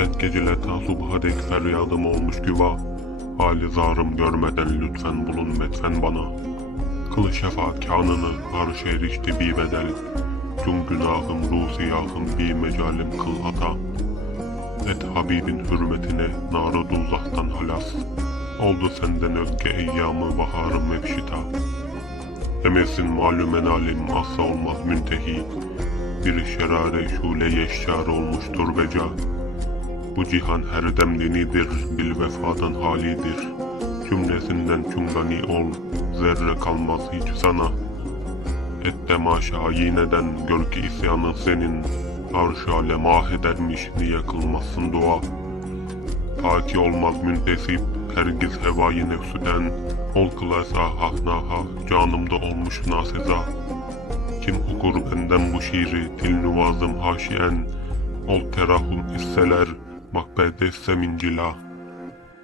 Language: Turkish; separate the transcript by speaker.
Speaker 1: Dehşet gecele ta subha dek feryadım olmuş güva. Hali zarım görmeden lütfen bulun metfen bana. Kıl şefaat kanını arş erişti bir bedel. Tüm günahım ruh siyahım bir mecalim kıl hata. Et Habibin hürmetine narı duzaktan halas. Oldu senden öfke eyyamı baharım mevşita. Emesin malum alim asla olmaz müntehi. Bir şerare şule yeşşar olmuştur beca. Bu cihan her dem denidir, bil vefadan halidir. Cümlesinden çungani ol, zerre kalmaz hiç sana. Et temaşa yineden gör ki isyanın senin. Arş alem ah edermiş, niye kılmazsın dua? Ta ki olmaz müntesip, hergiz hevayı nefsüden. Ol kılasa hah naha, canımda olmuş naseza. Kim okur benden bu şiiri, dil nuvazım haşiyen. Ol terahum hisseler,
Speaker 2: Magpedestamin gila.